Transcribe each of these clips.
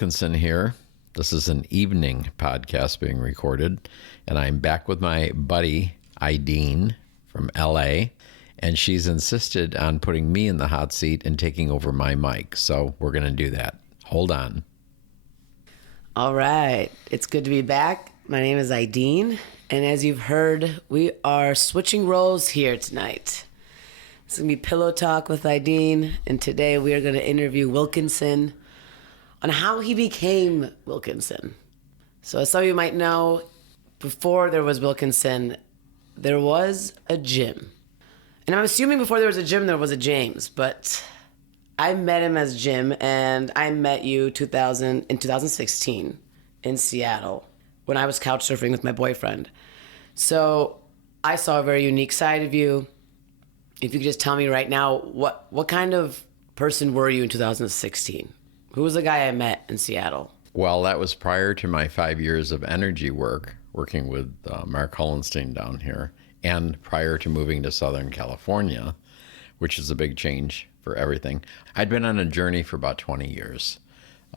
Wilkinson here. This is an evening podcast being recorded, and I'm back with my buddy, Ideene from LA, and she's insisted on putting me in the hot seat and taking over my mic, so we're going to do that. Hold on. All right. It's good to be back. My name is Ideene, and as you've heard, we are switching roles here tonight. It's going to be Pillow Talk with Ideene, and today we are going to interview Wilkinson on how he became Wilkinson. So as some of you might know, before there was Wilkinson, there was a Jim. And I'm assuming before there was a Jim, there was a James, but I met him as Jim, and I met you in 2016 in Seattle when I was couch surfing with my boyfriend. So I saw a very unique side of you. If you could just tell me right now, what kind of person were you in 2016? Who was the guy I met in Seattle? Well, that was prior to my 5 years of energy work, working with Mark Hullenstein down here, and prior to moving to Southern California, which is a big change for everything. I'd been on a journey for about 20 years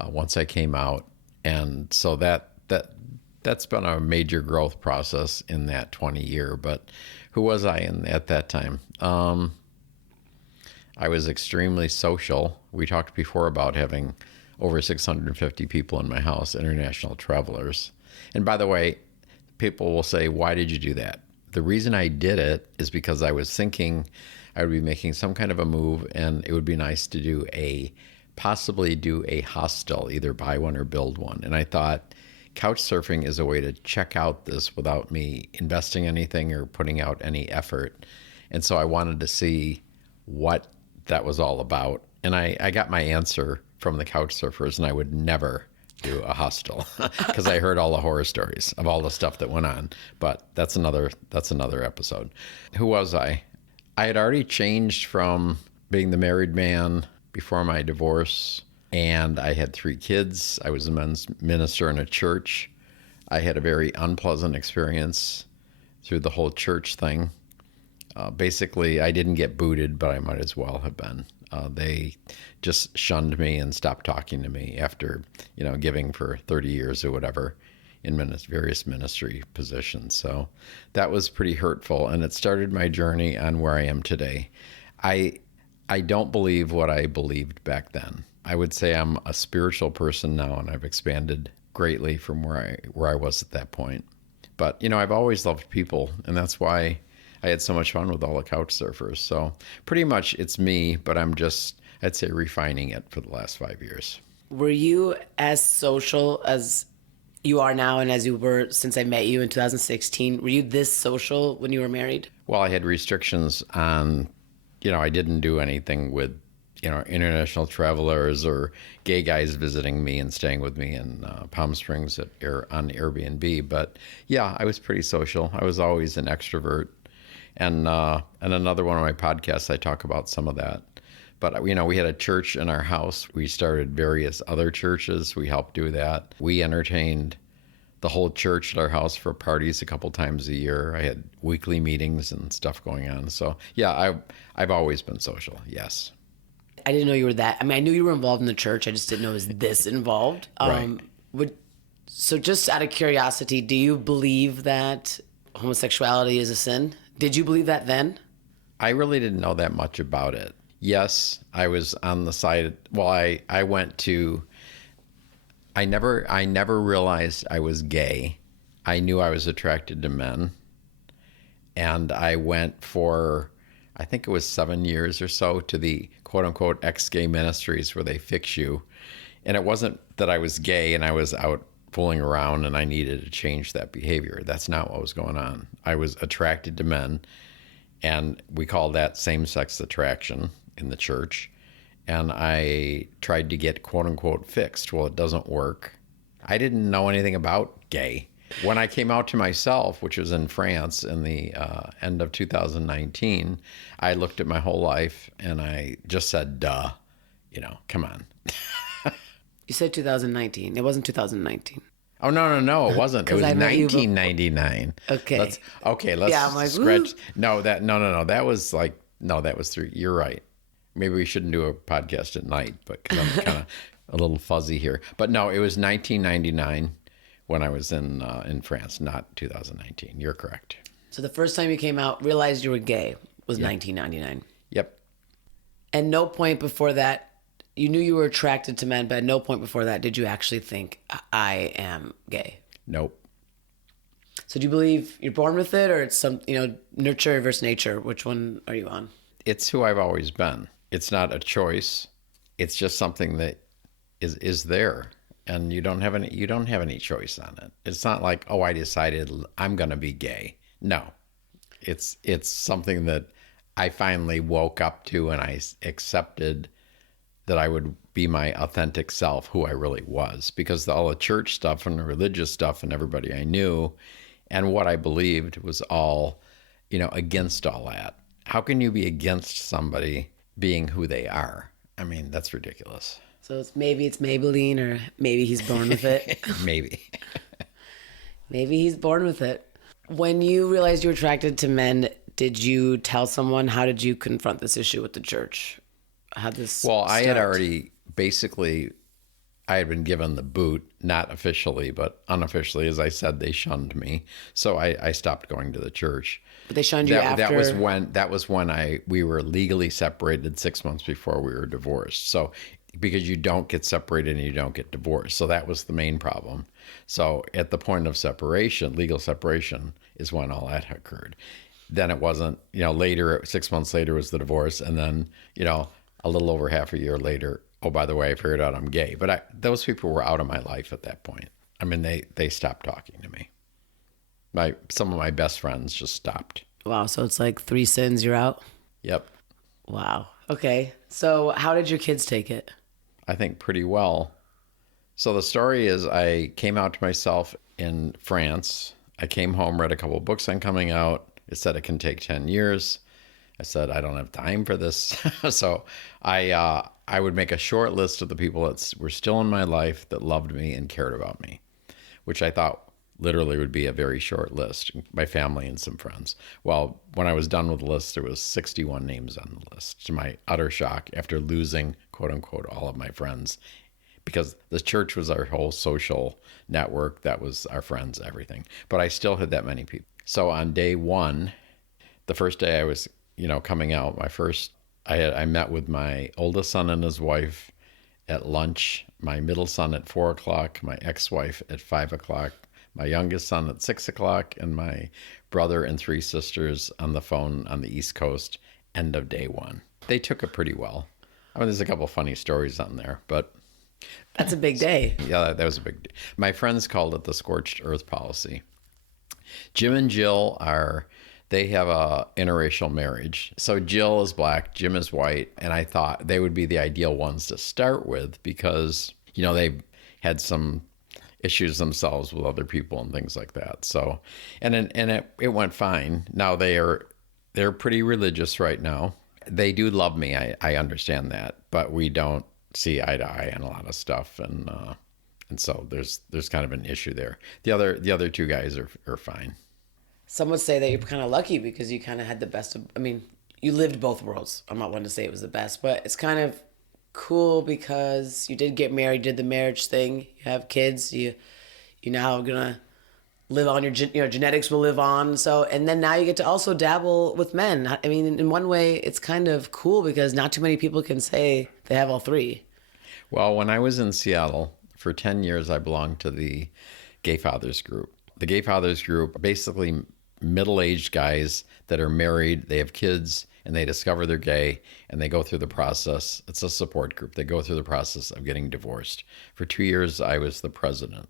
once I came out, and so that's been a major growth process in that 20-year. But who was I at that time? I was extremely social. We talked before about having over 650 people in my house, international travelers. And by the way, people will say, why did you do that? The reason I did it is because I was thinking I would be making some kind of a move, and it would be nice to possibly do a hostel, either buy one or build one. And I thought couch surfing is a way to check out this without me investing anything or putting out any effort. And so I wanted to see what that was all about. And I got my answer from the couch surfers, and I would never do a hostel because I heard all the horror stories of all the stuff that went on. But that's another episode. Who was I? I had already changed from being the married man before my divorce, and I had 3 kids. I was a men's minister in a church. I had a very unpleasant experience through the whole church thing. Basically, I didn't get booted, but I might as well have been. They just shunned me and stopped talking to me after, giving for 30 years or whatever in various ministry positions. So that was pretty hurtful, and it started my journey on where I am today. I don't believe what I believed back then. I would say I'm a spiritual person now, and I've expanded greatly from where I was at that point. But, I've always loved people, and that's why I had so much fun with all the couch surfers. So pretty much it's me, but I'm just, I'd say, refining it for the last 5 years. Were you as social as you are now and as you were since I met you in 2016? Were you this social when you were married? Well, I had restrictions on, I didn't do anything with, international travelers or gay guys visiting me and staying with me in Palm Springs on Airbnb. But yeah, I was pretty social. I was always an extrovert. And another one of my podcasts, I talk about some of that. But, we had a church in our house. We started various other churches. We helped do that. We entertained the whole church at our house for parties a couple times a year. I had weekly meetings and stuff going on. So, yeah, I've always been social, yes. I didn't know you were that. I mean, I knew you were involved in the church. I just didn't know it was this involved. Right. So just out of curiosity, do you believe that homosexuality is a sin? Did you believe that then? I really didn't know that much about it. Yes, I was on the side. Well, I went to. I never realized I was gay. I knew I was attracted to men, and I went for, I think it was 7 years or so, to the quote unquote ex-gay ministries where they fix you. And it wasn't that I was gay and I was out fooling around and I needed to change that behavior. That's not what was going on. I was attracted to men, and we call that same-sex attraction in the church. And I tried to get quote unquote fixed. Well, it doesn't work. I didn't know anything about gay. When I came out to myself, which was in France in the end of 2019, I looked at my whole life and I just said, duh, come on. You said 2019. It wasn't 2019. Oh, no, it wasn't. It was 1999. Okay. Let's yeah, I'm like, scratch. Ooh. No, that was 3. You're right. Maybe we shouldn't do a podcast at night, but 'cause I'm kind of a little fuzzy here. But no, it was 1999 when I was in France, not 2019. You're correct. So the first time you came out, realized you were gay, was 1999. Yep. And no point before that, you knew you were attracted to men, but at no point before that did you actually think, I am gay. Nope. So do you believe you're born with it, or it's some, nurture versus nature? Which one are you on? It's who I've always been. It's not a choice. It's just something that is there, and you don't have any choice on it. It's not like, oh, I decided I'm going to be gay. No. It's something that I finally woke up to, and I accepted that I would be my authentic self, who I really was, because all the church stuff and the religious stuff and everybody I knew and what I believed was all, against all that. How can you be against somebody being who they are? I mean, that's ridiculous. So it's Maybelline, or maybe he's born with it. Maybe. Maybe he's born with it. When you realized you were attracted to men, did you tell someone? How did you confront this issue with the church? How did this Well, I had start? already I had been given the boot, not officially, but unofficially. As I said, they shunned me. So I stopped going to the church. But they shunned you after. That was when we were legally separated 6 months before we were divorced. So because you don't get separated and you don't get divorced. So that was the main problem. So at the point of separation, legal separation is when all that occurred. Then it wasn't, later, 6 months later was the divorce. And then, a little over half a year later, oh, by the way, I figured out I'm gay. But those people were out of my life at that point. I mean, they stopped talking to me. Some of my best friends just stopped. Wow, so it's like 3 sins, you're out? Yep. Wow. Okay. So how did your kids take it? I think pretty well. So the story is I came out to myself in France. I came home, read a couple of books on coming out. It said it can take 10 years. I said, I don't have time for this. So I would make a short list of the people that were still in my life that loved me and cared about me, which I thought literally would be a very short list, my family and some friends. Well, when I was done with the list, there was 61 names on the list, to my utter shock, after losing, quote unquote, all of my friends, because the church was our whole social network. That was our friends, everything. But I still had that many people. So on day one, the first day I was, coming out, I met with my oldest son and his wife at lunch, my middle son at 4:00, my ex-wife at 5:00, my youngest son at 6:00, and my brother and 3 sisters on the phone on the East Coast, end of day one. They took it pretty well. I mean, there's a couple of funny stories on there, but... That's a big day. Yeah, that was a big day. My friends called it the scorched earth policy. Jim and Jill they have a interracial marriage. So Jill is black, Jim is white, and I thought they would be the ideal ones to start with because, they've had some issues themselves with other people and things like that. So, and it went fine. Now they're pretty religious right now. They do love me. I understand that, but we don't see eye to eye on a lot of stuff, and so there's kind of an issue there. The other 2 guys are fine. Some would say that you're kind of lucky because you kind of had the best of, you lived both worlds. I'm not one to say it was the best, but it's kind of cool because you did get married, did the marriage thing, you have kids, you now gonna live on your genetics will live on. So, and then now you get to also dabble with men. In one way, it's kind of cool because not too many people can say they have all 3. Well, when I was in Seattle for 10 years, I belonged to the Gay Fathers Group. The Gay Fathers Group, basically middle-aged guys that are married, they have kids, and they discover they're gay, and they go through the process. It's a support group. They go through the process of getting divorced. For 2 years, I was the president.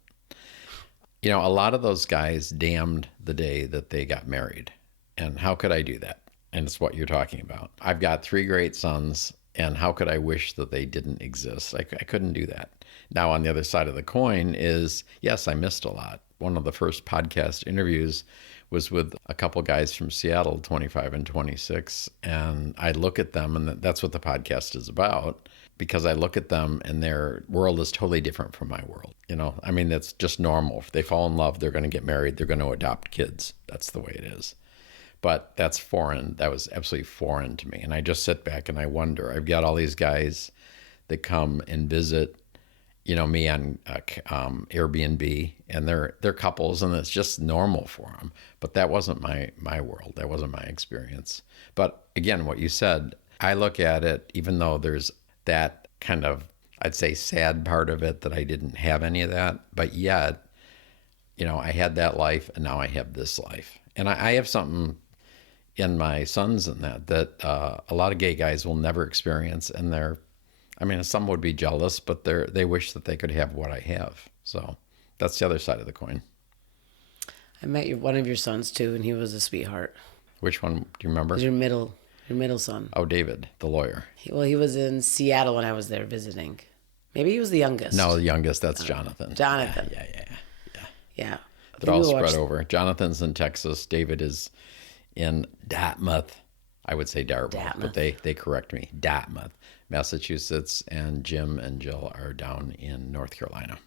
A lot of those guys damned the day that they got married. And how could I do that? And it's what you're talking about. I've got 3 great sons, and how could I wish that they didn't exist? I couldn't do that. Now, on the other side of the coin is, yes, I missed a lot. One of the first podcast interviews was with a couple guys from Seattle, 25 and 26. And I look at them, and that's what the podcast is about, because I look at them and their world is totally different from my world. That's just normal. If they fall in love, they're going to get married. They're going to adopt kids. That's the way it is. But that's foreign. That was absolutely foreign to me. And I just sit back and I wonder. I've got all these guys that come and visit me on Airbnb, and they're couples, and it's just normal for them. But that wasn't my world. That wasn't my experience. But again, what you said, I look at it, even though there's that kind of, I'd say, sad part of it, that I didn't have any of that. But yet, I had that life, and now I have this life. And I have something in my sons and that a lot of gay guys will never experience, and some would be jealous, but they wish that they could have what I have. So that's the other side of the coin. I met one of your sons too, and he was a sweetheart. Which one do you remember? It was your middle son. Oh, David, the lawyer. He was in Seattle when I was there visiting. Maybe he was the youngest. No, the youngest. That's Jonathan. Jonathan. Yeah. They're all spread over. Jonathan's in Texas. David is in Dartmouth. I would say Dartmouth, but they correct me. Dartmouth, Massachusetts, and Jim and Jill are down in North Carolina.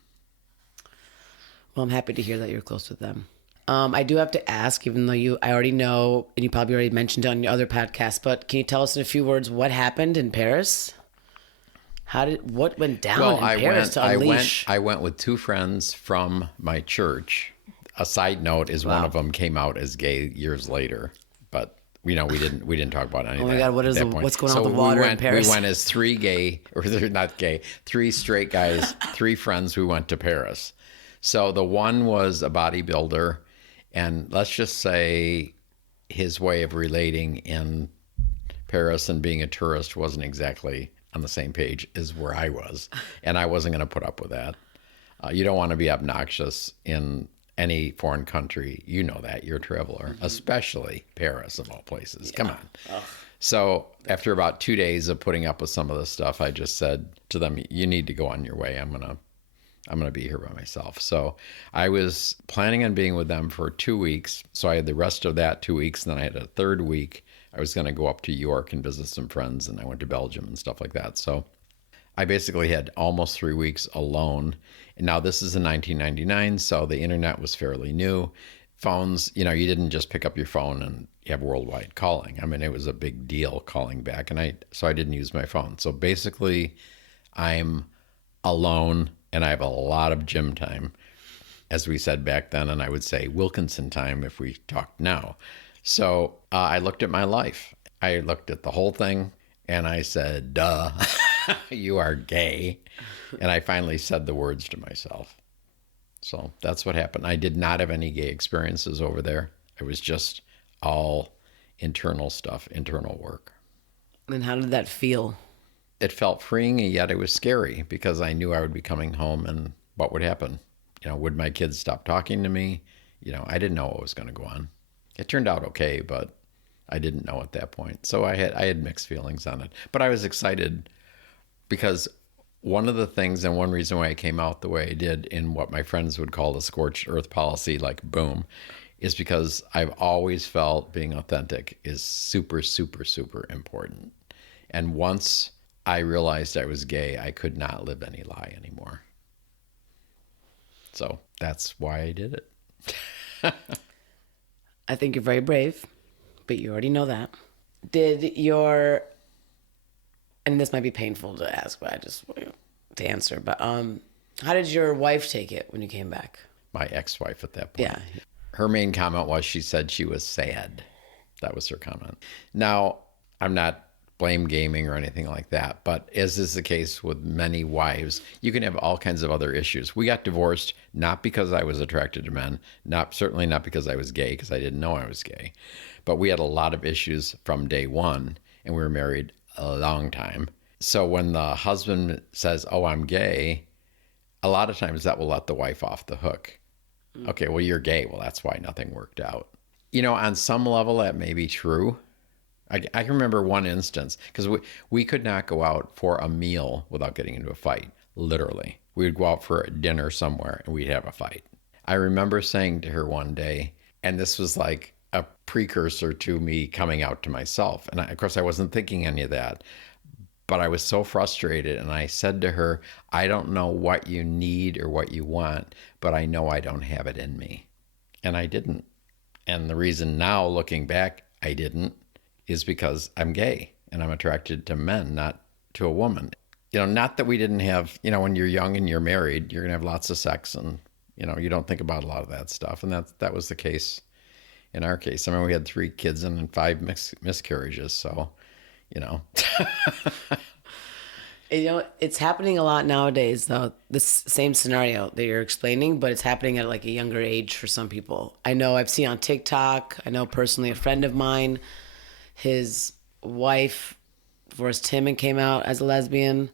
Well, I'm happy to hear that you're close with them. I do have to ask, even though I already know, and you probably already mentioned it on your other podcast, but can you tell us in a few words what happened in Paris? What went down in Paris to unleash? I went with two friends from my church. A side note is one of them came out as gay years later, but we didn't talk about any of that. Oh my God, what's going on with the water in Paris? We went as three straight guys, three friends. We went to Paris. So the one was a bodybuilder, and let's just say his way of relating in Paris and being a tourist wasn't exactly on the same page as where I was, and I wasn't going to put up with that. You don't want to be obnoxious in any foreign country. You know that. You're a traveler, especially Paris of all places. Yeah. Come on. Ugh. So after about 2 days of putting up with some of this stuff, I just said to them, you need to go on your way. I'm gonna be here by myself. So I was planning on being with them for 2 weeks. So I had the rest of that 2 weeks, and then I had a third week. I was going to go up to York and visit some friends, and I went to Belgium and stuff like that. So I basically had almost 3 weeks alone. And now this is in 1999, so the internet was fairly new. Phones, you didn't just pick up your phone and you have worldwide calling. I mean, it was a big deal calling back, and so I didn't use my phone. So basically, I'm alone, and I have a lot of gym time, as we said back then, and I would say Wilkinson time if we talked now. So I looked at my life. I looked at the whole thing, and I said, duh, you are gay. And I finally said the words to myself. So that's what happened. I did not have any gay experiences over there. It was just all internal stuff, internal work. And how did that feel? It felt freeing, and yet it was scary because I knew I would be coming home, and what would happen? Would my kids stop talking to me? I didn't know what was going to go on. It turned out okay, but I didn't know at that point. So I had mixed feelings on it. But I was excited because one of the things, and one reason why I came out the way I did in what my friends would call the scorched earth policy, like boom, is because I've always felt being authentic is super, super, super important. And once I realized I was gay, I could not live any lie anymore. So that's why I did it. I think you're very brave, but you already know that. And this might be painful to ask, but I just want to answer, but how did your wife take it when you came back? My ex-wife at that point. Yeah. Her main comment was she said she was sad. That was her comment. Now, I'm not blame gaming or anything like that, but as is the case with many wives, you can have all kinds of other issues. We got divorced not because I was attracted to men, certainly not because I was gay, because I didn't know I was gay, but we had a lot of issues from day one, and we were married a long time. So when the husband says, oh, I'm gay, a lot of times that will let the wife off the hook. Okay, well, you're gay. Well, that's why nothing worked out. On some level, that may be true. I can remember one instance, because we could not go out for a meal without getting into a fight, literally. We would go out for a dinner somewhere, and we'd have a fight. I remember saying to her one day, and this was like a precursor to me coming out to myself. And of course, I wasn't thinking any of that. But I was so frustrated, and I said to her, I don't know what you need or what you want, but I know I don't have it in me. And I didn't. And the reason now, looking back, I didn't, is because I'm gay, and I'm attracted to men, not to a woman. not that we didn't have, when you're young and you're married, you're going to have lots of sex and, you don't think about a lot of that stuff. And that was the case in our case. I mean, we had 3 kids and 5 miscarriages. So, you know. It's happening a lot nowadays, though. This same scenario that you're explaining, but it's happening at like a younger age for some people. I know I've seen on TikTok, I know personally a friend of mine, his wife divorced him and came out as a lesbian.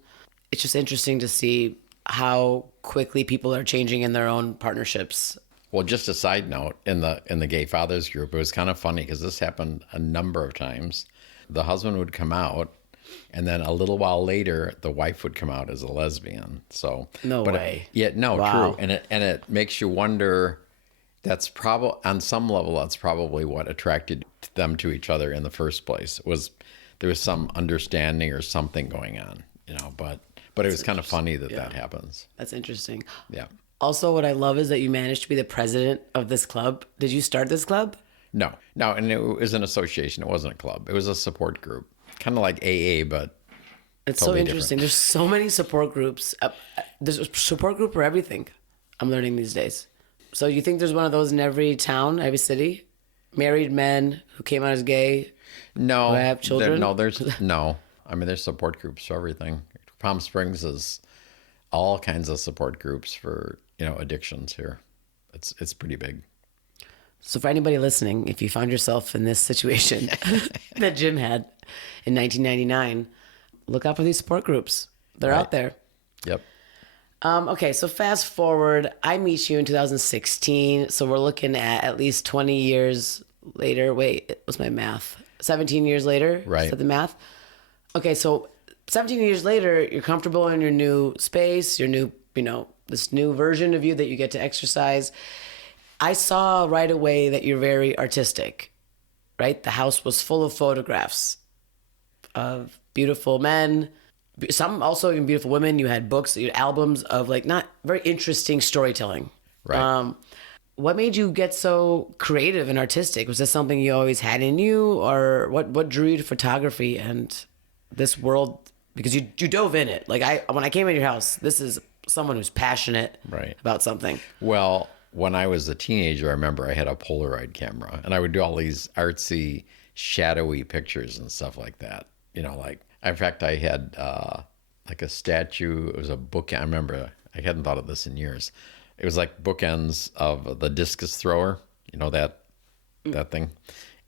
It's just interesting to see how quickly people are changing in their own partnerships. Well, just a side note, in the gay fathers group, it was kind of funny because this happened a number of times. The husband would come out, and then a little while later, the wife would come out as a lesbian. So no way. True. And it makes you wonder. That's probably on some level. That's probably what attracted them to each other in the first place. There was some understanding or something going on, But it was kind of funny that happens. That's interesting. Yeah. Also, what I love is that you managed to be the president of this club. Did you start this club? No, and it was an association. It wasn't a club. It was a support group, kind of like AA, but it's totally so interesting. Different. There's so many support groups. There's a support group for everything. I'm learning these days. So you think there's one of those in every town, every city? Married men who came out as gay. No, who have children. There's no. I mean, there's support groups for everything. Palm Springs is all kinds of support groups for addictions here. It's pretty big. So for anybody listening, if you found yourself in this situation that Jim had in 1999, look out for these support groups. They're out there. Yep. Okay, so fast forward. I meet you in 2016. So we're looking at least 20 years later. Wait, what's my math? 17 years later? Right. Is that the math? Okay, so 17 years later, you're comfortable in your new space, your new, this new version of you that you get to exercise. I saw right away that you're very artistic, right? The house was full of photographs of beautiful men, some also even beautiful women. You had books, you had albums of like not very interesting storytelling. Right. What made you get so creative and artistic? Was this something you always had in you, or what drew you to photography and this world? Because you dove in it. Like when I came in your house, this is someone who's passionate about something. Well, when I was a teenager, I remember I had a Polaroid camera, and I would do all these artsy, shadowy pictures and stuff like that. Like, in fact, I had like a statue. It was a book. I remember I hadn't thought of this in years. It was like bookends of the discus thrower. That thing.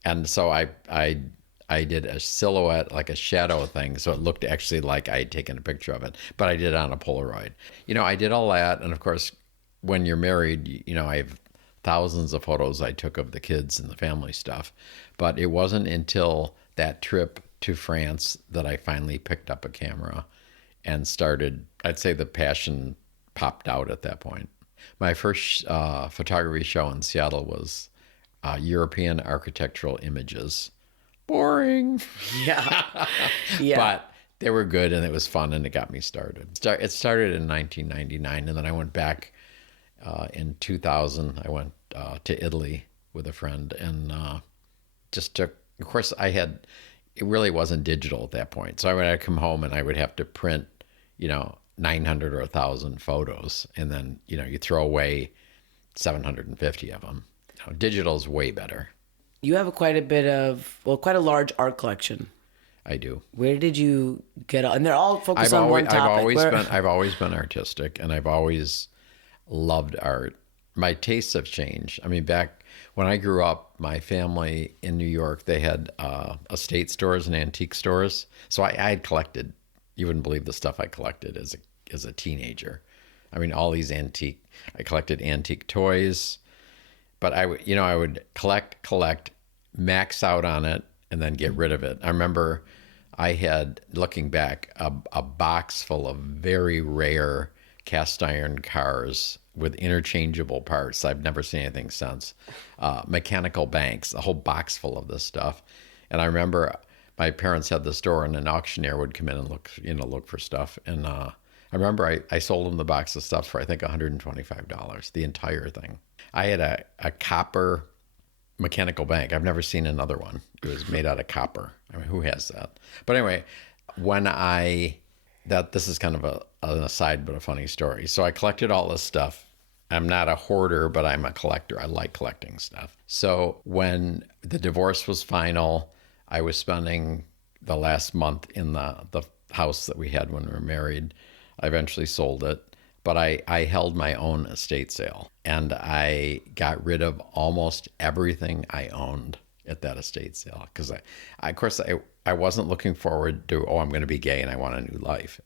And so I did a silhouette, like a shadow thing, so it looked actually like I had taken a picture of it, but I did it on a Polaroid. I did all that, and of course, when you're married, I have thousands of photos I took of the kids and the family stuff, but it wasn't until that trip to France that I finally picked up a camera and started, I'd say the passion popped out at that point. My first photography show in Seattle was European architectural images. Boring. Yeah. But they were good, and it was fun, and it got me started. It started in 1999, and then I went back in 2000. I went to Italy with a friend, and just took, of course, it really wasn't digital at that point. So I would come home, and I would have to print, 900 or 1,000 photos, and then, you throw away 750 of them. Digital is way better. You have quite a large art collection. I do. Where did you get? And they're all focused on one topic. I've always been artistic, and I've always loved art. My tastes have changed. I mean, back when I grew up, my family in New York, they had estate stores and antique stores. So I had collected. You wouldn't believe the stuff I collected as a teenager. I mean, all these I collected antique toys, but I would collect, max out on it, and then get rid of it. I remember I had, looking back, a box full of very rare cast iron cars with interchangeable parts. I've never seen anything since. Mechanical banks, a whole box full of this stuff. And I remember my parents had the store, and an auctioneer would come in and look for stuff. And I remember I sold him the box of stuff for, I think, $125, the entire thing. I had a copper mechanical bank. I've never seen another one. It was made out of copper. I mean, who has that? But anyway, when I this is kind of an aside, but a funny story. So I collected all this stuff. I'm not a hoarder, but I'm a collector. I like collecting stuff. So when the divorce was final, I was spending the last month in the house that we had when we were married. I eventually sold it, but I held my own estate sale, and I got rid of almost everything I owned at that estate sale because of course, I wasn't looking forward to, I'm going to be gay and I want a new life.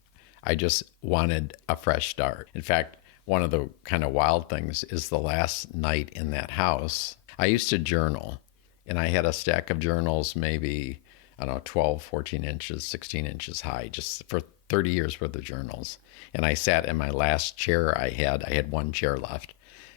I just wanted a fresh start. In fact, one of the kind of wild things is the last night in that house, I used to journal, and I had a stack of journals, maybe, I don't know, 12, 14 inches, 16 inches high, just for 30 years worth of journals. And I sat in my last chair I had one chair left.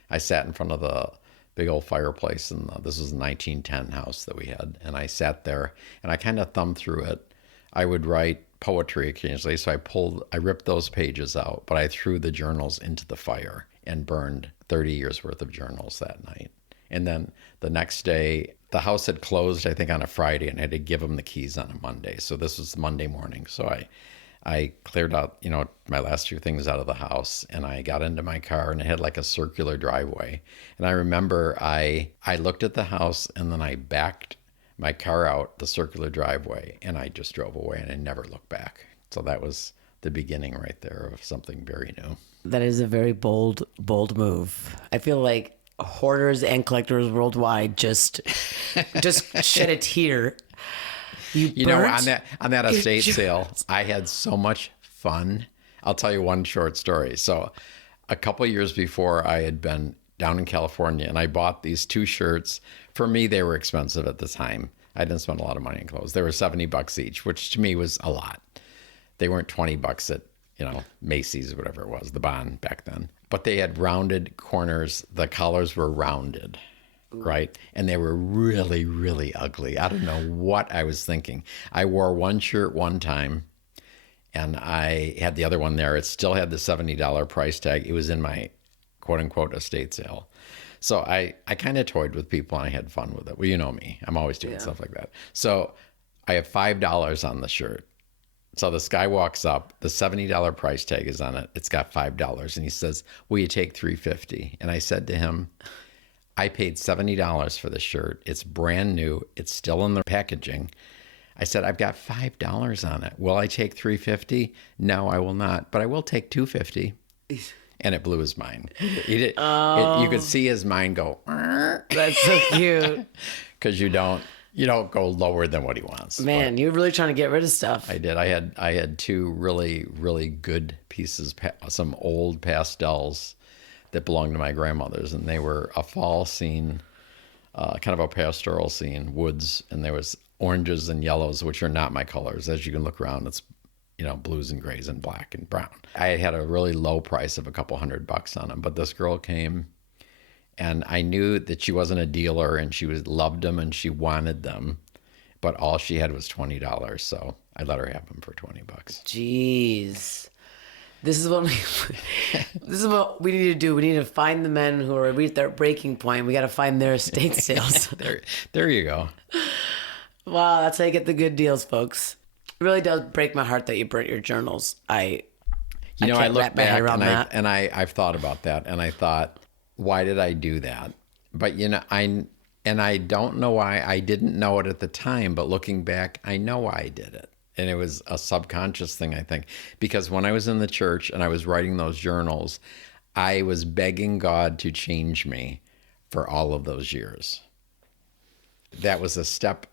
I sat in front of the big old fireplace, and this was a 1910 house that we had. And I sat there, and I kind of thumbed through it. I would write poetry occasionally, so I ripped those pages out, but I threw the journals into the fire and burned 30 years worth of journals that night. And then the next day, the house had closed, I think, on a Friday, and I had to give them the keys on a Monday. So this was Monday morning. So I cleared out, my last few things out of the house, and I got into my car, and it had like a circular driveway. And I remember I looked at the house, and then I backed my car out the circular driveway, and I just drove away, and I never looked back. So that was the beginning right there of something very new. That is a very bold move. I feel like hoarders and collectors worldwide just shed a tear. You know, on that estate sale, I had so much fun. I'll tell you one short story. So a couple of years before, I had been down in California, and I bought these 2 shirts. For me, they were expensive at the time. I didn't spend a lot of money on clothes. They were $70 each, which to me was a lot. They weren't $20 at, Macy's or whatever it was, the Bond back then. But they had rounded corners. The collars were rounded, right? And they were really, really ugly. I don't know what I was thinking. I wore one shirt one time, and I had the other one there. It still had the $70 price tag. It was in my quote-unquote estate sale. So I kind of toyed with people, and I had fun with it. Well, you know me. I'm always doing stuff like that. So I have $5 on the shirt. So this guy walks up, the $70 price tag is on it. It's got $5. And he says, will you take $3.50? And I said to him, I paid $70 for the shirt. It's brand new. It's still in the packaging. I said, I've got $5 on it. Will I take $3.50? No, I will not. But I will take $2.50. And it blew his mind. You could see his mind go. That's so cute. Because you don't go lower than what he wants. Man, you're really trying to get rid of stuff. I did. I had 2 really, really good pieces, some old pastels that belonged to my grandmother's, and they were a fall scene, kind of a pastoral scene, woods, and there was oranges and yellows, which are not my colors. As you can look around, it's blues and grays and black and brown. I had a really low price of a couple $100 on them, but this girl came, and I knew that she wasn't a dealer, and she loved them, and she wanted them, but all she had was $20, so I let her have them for $20. Jeez. This is what we need to do. We need to find the men who are at their breaking point. We got to find their estate sales. There you go. Wow, that's how you get the good deals, folks. It really does break my heart that you burnt your journals. I look back and I've thought about that, and I thought, why did I do that? But I don't know why. I didn't know it at the time, but looking back, I know why I did it. And it was a subconscious thing, I think, because when I was in the church and I was writing those journals, I was begging God to change me for all of those years. That was a step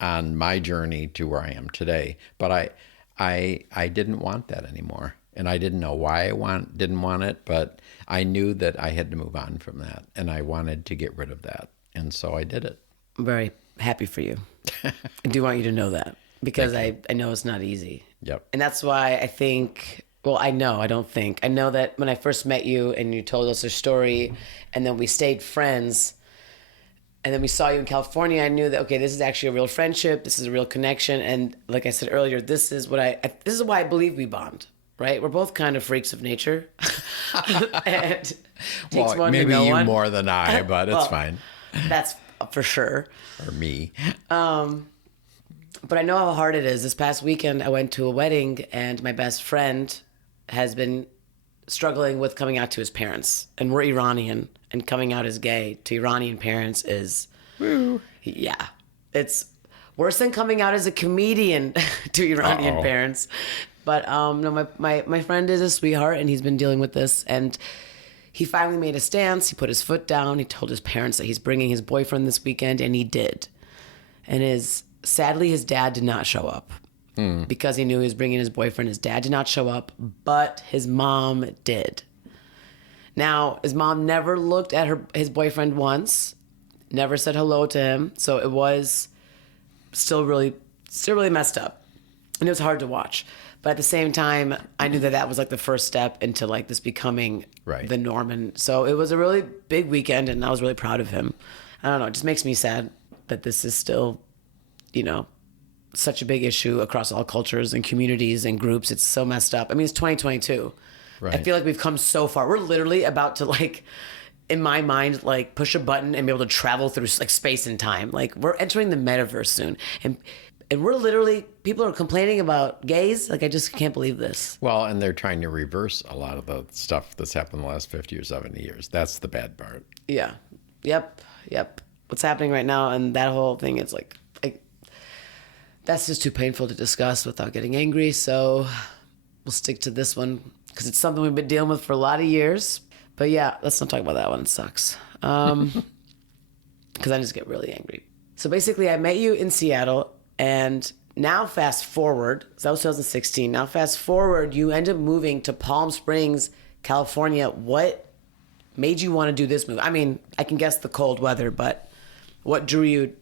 on my journey to where I am today. But I didn't want that anymore. And I didn't know why didn't want it, but I knew that I had to move on from that, and I wanted to get rid of that. And so I did it. I'm very happy for you. I do want you to know that, because I know it's not easy. Yep. And that's why I think, I know that when I first met you and you told us a story, and then we stayed friends, and then we saw you in California, I knew that, okay, this is actually a real friendship. This is a real connection. And like I said earlier, this is why I believe we bond, right? We're both kind of freaks of nature. And takes one maybe to know you one. more than I, but it's fine. That's for sure. Or me. But I know how hard it is. This past weekend, I went to a wedding, and my best friend has been struggling with coming out to his parents. And we're Iranian, and coming out as gay to Iranian parents is, Woo. yeah, it's worse than coming out as a comedian to Iranian parents. But no, my friend is a sweetheart, and he's been dealing with this. And he finally made a stance. He put his foot down. He told his parents that he's bringing his boyfriend this weekend, and he did. And sadly, his dad did not show up because he knew he was bringing his boyfriend. His dad did not show up, but his mom did. Now, his mom never looked at his boyfriend once, never said hello to him. So it was still really messed up, and it was hard to watch. But at the same time, I knew that was like the first step into like this becoming the norm. And so it was a really big weekend, and I was really proud of him. I don't know, it just makes me sad that this is still, such a big issue across all cultures and communities and groups. It's so messed up. I mean, it's 2022. Right. I feel like we've come so far. We're literally about to, like, in my mind, like, push a button and be able to travel through like space and time. Like, we're entering the metaverse soon. And we're literally, people are complaining about gays. Like, I just can't believe this. Well, and they're trying to reverse a lot of the stuff that's happened in the last 50 or 70 years. That's the bad part. Yeah. Yep. What's happening right now, and that whole thing, it's like that's just too painful to discuss without getting angry. So we'll stick to this one because it's something we've been dealing with for a lot of years. But yeah, let's not talk about that one. It sucks. Because I just get really angry. So basically, I met you in Seattle, and now fast forward, so that was 2016. Now fast forward, you end up moving to Palm Springs, California. What made you want to do this move? I mean, I can guess the cold weather, but what drew you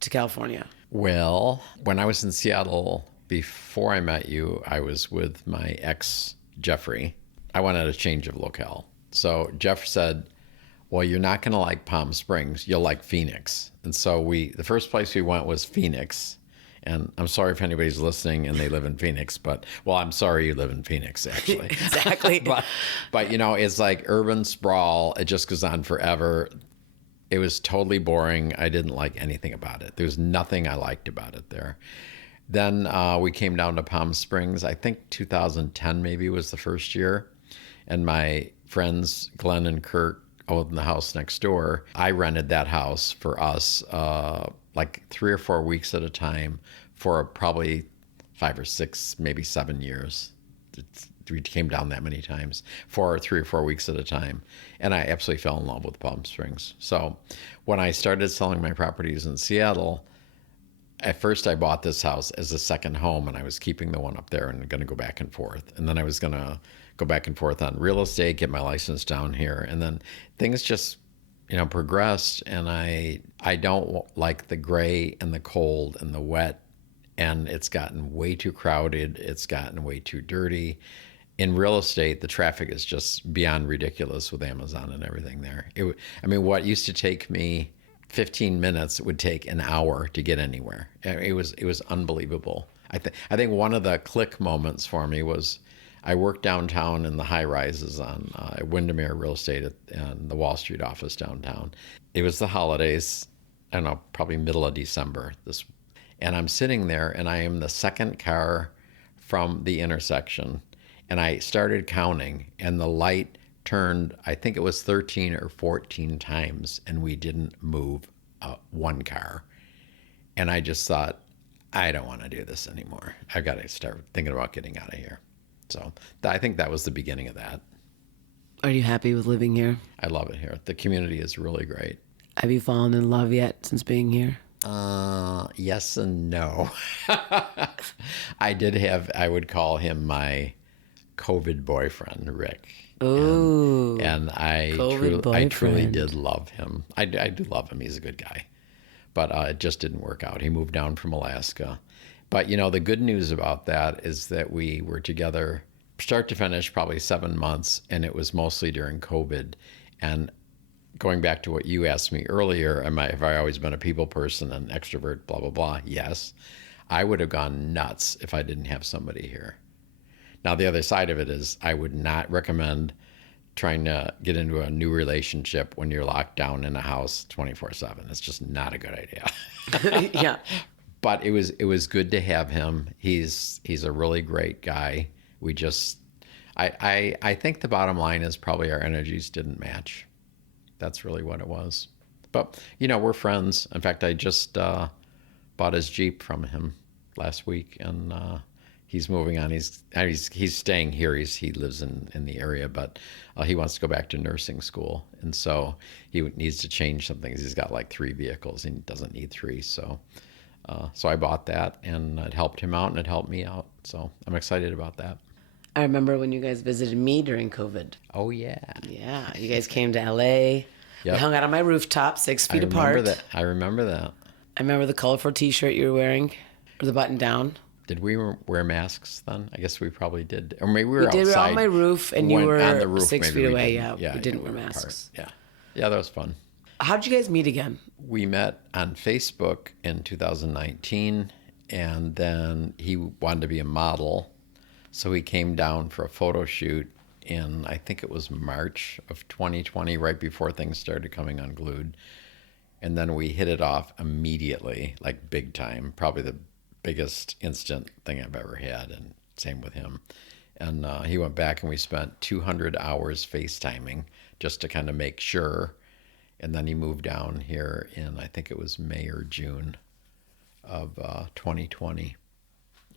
to California? Well, when I was in Seattle before I met you, I was with my ex, Jeffrey. I wanted a change of locale. So Jeff said, well, you're not going to like Palm Springs. You'll like Phoenix. And so the first place we went was Phoenix. And I'm sorry if anybody's listening and they live in Phoenix, but, well, I'm sorry you live in Phoenix, actually. Exactly. but, it's like urban sprawl. It just goes on forever. It was totally boring. I didn't like anything about it. There was nothing I liked about it there. Then we came down to Palm Springs. I think 2010 maybe was the first year. And my friends, Glenn and Kurt, owned the house next door. I rented that house for us like 3 or 4 weeks at a time for probably 5 or 6, maybe 7 years. We came down that many times for 3 or 4 weeks at a time. And I absolutely fell in love with Palm Springs. So when I started selling my properties in Seattle, at first I bought this house as a second home, and I was keeping the one up there and going to go back and forth. And then I was going to go back and forth on real estate, get my license down here. And then things just, progressed. And I don't like the gray and the cold and the wet. And it's gotten way too crowded. It's gotten way too dirty. In real estate, the traffic is just beyond ridiculous with Amazon and everything there. What used to take me 15 minutes would take an hour to get anywhere. It was unbelievable. I think one of the click moments for me was I worked downtown in the high rises on Windermere Real Estate and the Wall Street office downtown. It was the holidays, I don't know, probably middle of December. And I'm sitting there, and I am the second car from the intersection. And I started counting, and the light turned, I think it was 13 or 14 times, and we didn't move one car. And I just thought, I don't want to do this anymore. I've got to start thinking about getting out of here. So I think that was the beginning of that. Are you happy with living here? I love it here. The community is really great. Have you fallen in love yet since being here? Yes and no. I would call him my COVID boyfriend, Rick. Ooh. And I truly did love him. I do love him. He's a good guy. But it just didn't work out. He moved down from Alaska. But, the good news about that is that we were together start to finish probably 7 months, and it was mostly during COVID. And going back to what you asked me earlier, have I always been a people person, an extrovert, blah, blah, blah? Yes. I would have gone nuts if I didn't have somebody here. Now, the other side of it is I would not recommend trying to get into a new relationship when you're locked down in a house 24/7. It's just not a good idea. Yeah. But it was good to have him. He's a really great guy. We just I think the bottom line is probably our energies didn't match. That's really what it was. But we're friends. In fact, I just bought his Jeep from him last week, and he's moving on. He's staying here. He lives in the area, but he wants to go back to nursing school, and so he needs to change some things. He's got like 3 vehicles, and he doesn't need 3. So I bought that, and it helped him out, and it helped me out. So I'm excited about that. I remember when you guys visited me during COVID. Oh yeah. Yeah, you guys came to LA. Yep. We hung out on my rooftop, 6 feet apart. I remember that. I remember the colorful T-shirt you were wearing, or the button down. Did we wear masks then? I guess we probably did. Or maybe we were outside. We were on my roof, and you were on the roof, 6 maybe feet we away. didn't. Yeah, we didn't wear masks. Apart. Yeah, that was fun. How'd you guys meet again? We met on Facebook in 2019, and then he wanted to be a model, so he came down for a photo shoot in, I think it was March of 2020, right before things started coming unglued. And then we hit it off immediately, like big time, probably the biggest instant thing I've ever had, and same with him. And he went back, and we spent 200 hours FaceTiming just to kind of make sure. And then he moved down here in, I think it was May or June of 2020.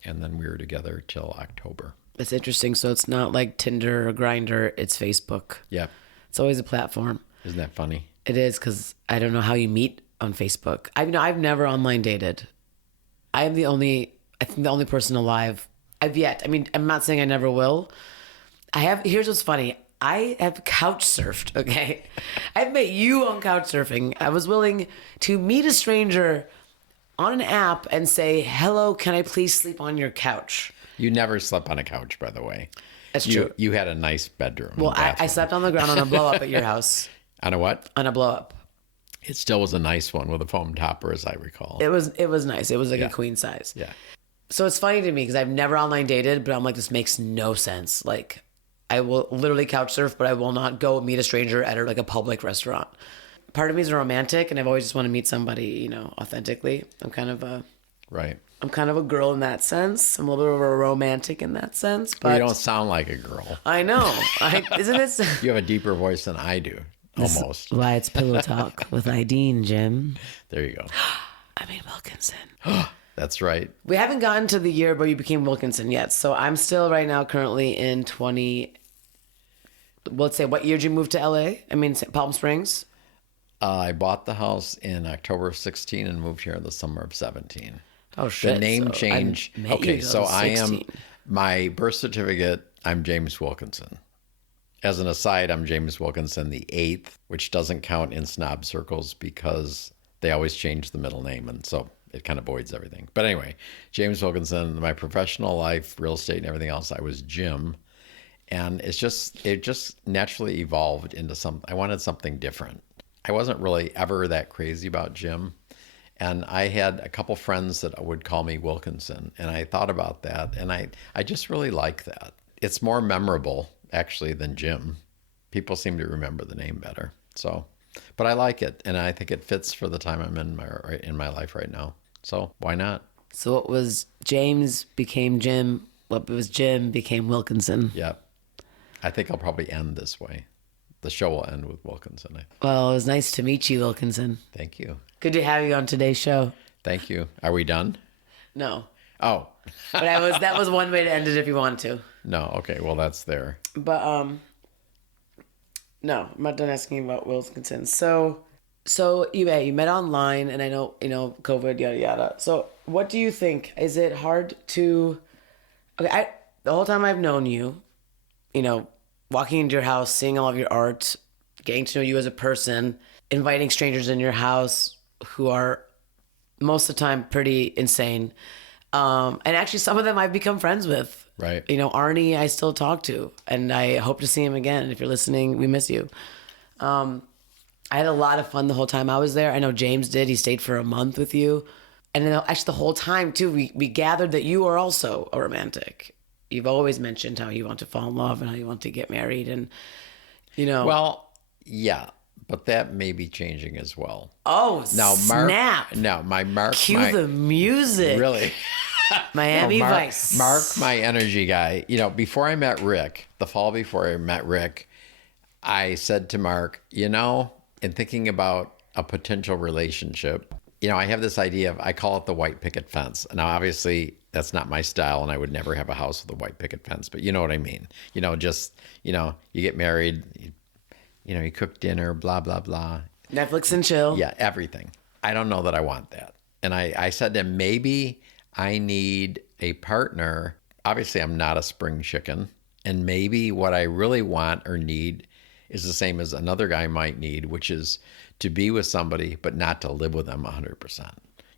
And then we were together till October. It's interesting. So it's not like Tinder or Grindr, it's Facebook. Yeah. It's always a platform. Isn't that funny? It is, because I don't know how you meet on Facebook. I've never online dated. I think the only person alive I've yet. I mean, I'm not saying I never will. Here's what's funny. I have couch surfed, okay? I've met you on couch surfing. I was willing to meet a stranger on an app and say, hello, can I please sleep on your couch? You never slept on a couch, by the way. That's true. You had a nice bedroom. Well, I slept on the ground on a blow up at your house. On a what? On a blow up. It still was a nice one with a foam topper, as I recall. It was nice. It was like a queen size. Yeah. So it's funny to me because I've never online dated, but I'm like, this makes no sense. Like, I will literally couch surf, but I will not go meet a stranger at like a public restaurant. Part of me is a romantic, and I've always just want to meet somebody, authentically. I'm kind of a girl in that sense. I'm a little bit of a romantic in that sense. But well, you don't sound like a girl. I know. Isn't it? You have a deeper voice than I do, almost. Why it's Pillow Talk with Ideene, Jim. There you go. I mean, Wilkinson. That's right. We haven't gotten to the year where you became Wilkinson yet. So I'm still right now currently in let's say, what year did you move to LA? I mean, Palm Springs? I bought the house in October of 16 and moved here in the summer of 17. Oh, shit. The name change. Okay, so I am, my birth certificate, I'm James Wilkinson. As an aside, I'm James Wilkinson the 8th, which doesn't count in snob circles because they always change the middle name. And so it kind of voids everything. But anyway, James Wilkinson, my professional life, real estate and everything else, I was Jim. And it just naturally evolved into I wanted something different. I wasn't really ever that crazy about Jim. And I had a couple friends that would call me Wilkinson. And I thought about that. And I just really like that. It's more memorable, actually, than Jim. People seem to remember the name better. So, but I like it. And I think it fits for the time I'm in my life right now. So why not? So what was James became Jim. What was Jim became Wilkinson. Yeah. I think I'll probably end this way. The show will end with Wilkinson. Well, it was nice to meet you, Wilkinson. Thank you. Good to have you on today's show. Thank you. Are we done? No. Oh. But that was one way to end it if you wanted to. No. Okay. Well, that's there. But no, I'm not done asking about Wilkinson. So you met online, and I know COVID, yada yada. So what do you think? Is it hard to? Okay, the whole time I've known you, walking into your house, seeing all of your art, getting to know you as a person, inviting strangers in your house who are most of the time pretty insane. And actually some of them I've become friends with. Right. Arnie I still talk to, and I hope to see him again. If you're listening, we miss you. I had a lot of fun the whole time I was there. I know James did. He stayed for a month with you. And then actually the whole time too, we gathered that you are also a romantic. You've always mentioned how you want to fall in love and how you want to get married, and Well, yeah, but that may be changing as well. Oh, Now, snap. Mark. Cue the music. Really? Miami No, Vice. Mark, my energy guy. Before I met Rick, the fall before I met Rick, I said to Mark, in thinking about a potential relationship, I have this idea of, I call it the white picket fence. Now, obviously, that's not my style, and I would never have a house with a white picket fence, but you know what I mean. You get married, you cook dinner, blah, blah, blah. Netflix and chill. Yeah, everything. I don't know that I want that. And I said to him, maybe I need a partner. Obviously, I'm not a spring chicken. And maybe what I really want or need is the same as another guy might need, which is to be with somebody, but not to live with them 100%.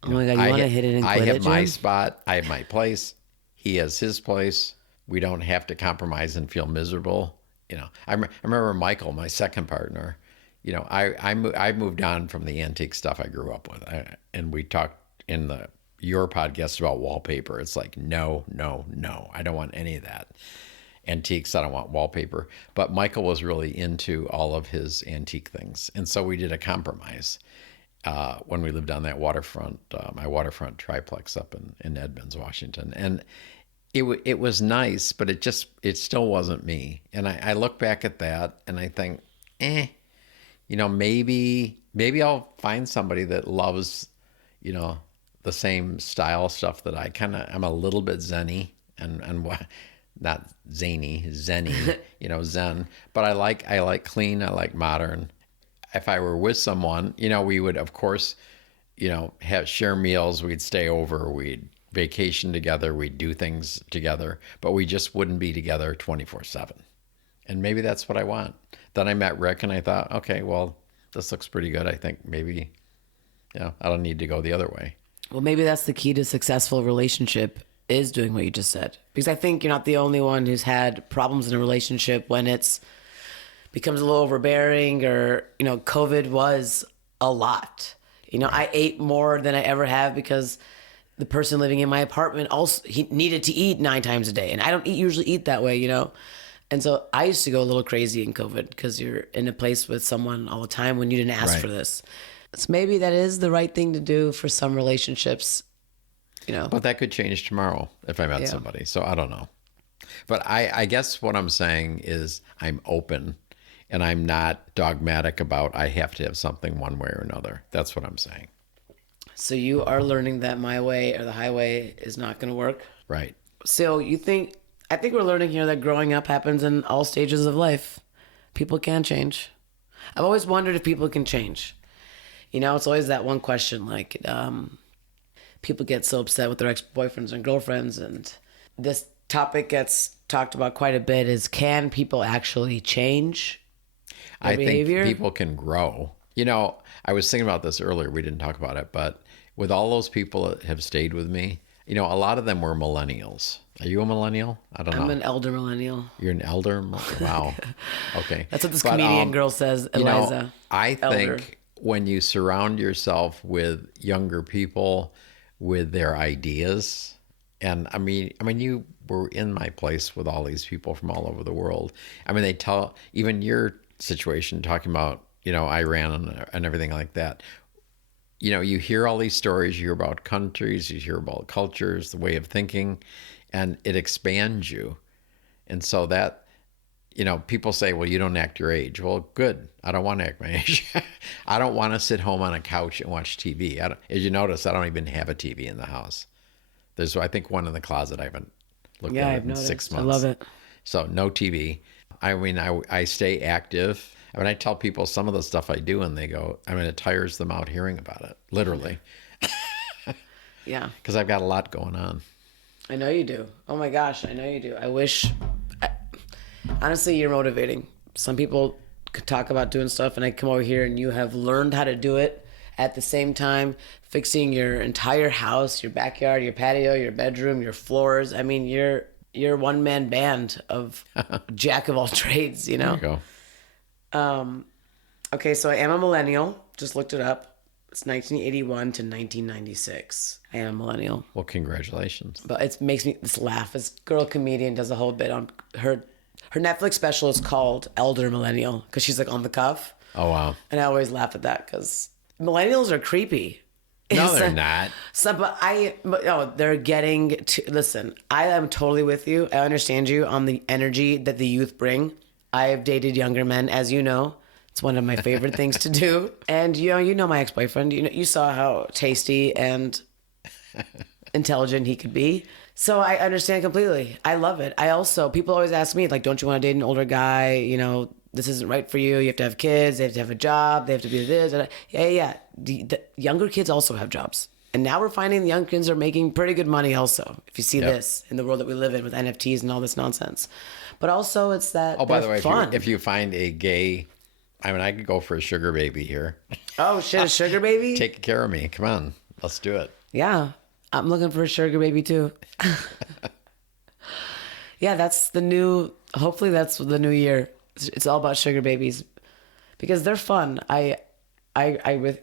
Oh my God, you want to hit it and quit I have it, my Jim? spot. I have my place. He has his place. We don't have to compromise and feel miserable. I remember Michael, my second partner. I moved on from the antique stuff I grew up with. And we talked in your podcast about wallpaper. It's like, no. I don't want any of that. Antiques, I don't want wallpaper. But Michael was really into all of his antique things. And so we did a compromise when we lived on that waterfront, my waterfront triplex up in Edmonds, Washington. And it was nice, but it still wasn't me. And I look back at that and I think, maybe I'll find somebody that loves, the same style stuff that I'm a little bit zen-y and not zany, zen-y, zen. But I like clean, I like modern. If I were with someone, we would, of course, share meals, we'd stay over, we'd vacation together, we'd do things together, but we just wouldn't be together 24/7. And maybe that's what I want. Then I met Rick and I thought, okay, well, this looks pretty good. I think maybe, I don't need to go the other way. Well, maybe that's the key to successful relationship, is doing what you just said. Because I think you're not the only one who's had problems in a relationship when it's becomes a little overbearing, or, COVID was a lot. I ate more than I ever have because the person living in my apartment also, he needed to eat 9 times a day. And I don't usually eat that way, And so I used to go a little crazy in COVID because you're in a place with someone all the time when you didn't ask for this. So maybe that is the right thing to do for some relationships, But that could change tomorrow if I met somebody. So I don't know. But I guess what I'm saying is I'm open and I'm not dogmatic about I have to have something one way or another. That's what I'm saying. So you are learning that my way or the highway is not going to work? Right. So I think we're learning here that growing up happens in all stages of life. People can change. I've always wondered if people can change. It's always that one question, like, people get so upset with their ex-boyfriends and girlfriends, and this topic gets talked about quite a bit, is can people actually change their behavior? I think people can grow. I was thinking about this earlier. We didn't talk about it, but with all those people that have stayed with me, a lot of them were millennials. Are you a millennial? I don't know. I'm an elder millennial. You're an elder? Wow. Okay. That's what this comedian girl says, Eliza. I elder. think when you surround yourself with younger people with their ideas, and I mean, you were in my place with all these people from all over the world. I mean, they tell, even your situation, talking about, Iran and everything like that. You hear all these stories, you hear about countries, you hear about cultures, the way of thinking, and it expands you. And so that, people say, well, you don't act your age. Well, good. I don't want to act my age. I don't want to sit home on a couch and watch TV. As you notice, I don't even have a TV in the house. There's, I think, one in the closet. I haven't looked at it in noticed. 6 months. I love it. So no TV. I mean, I stay active. I mean, I tell people some of the stuff I do, and they go, it tires them out hearing about it, literally. Yeah. Because I've got a lot going on. I know you do. Oh my gosh, I know you do. Honestly, you're motivating. Some people could talk about doing stuff, and I come over here and you have learned how to do it at the same time, fixing your entire house, your backyard, your patio, your bedroom, your floors. I mean, you're one-man band of jack of all trades, There you go. Okay, so I am a millennial. Just looked it up. It's 1981 to 1996. I am a millennial. Well, congratulations. But it makes me just laugh. This girl comedian does a whole bit on her Netflix special is called Elder Millennial because she's like on the cuff. Oh, wow. And I always laugh at that because millennials are creepy. No, they're not. But they're getting to, listen, I am totally with you. I understand you on the energy that the youth bring. I have dated younger men, as you know. It's one of my favorite things to do. And you know my ex-boyfriend. You saw how tasty and intelligent he could be. So I understand completely. I love it. I also, people always ask me, like, don't you want to date an older guy? This isn't right for you. You have to have kids. They have to have a job. They have to be this. Yeah. The younger kids also have jobs. And now we're finding the young kids are making pretty good money also. If you see this in the world that we live in with NFTs and all this nonsense. But also it's that by the way, fun. if you find a gay, I could go for a sugar baby here. Oh, shit, a sugar baby? Take care of me. Come on. Let's do it. Yeah. I'm looking for a sugar baby too. Yeah, hopefully that's the new year. It's all about sugar babies because they're fun. I'm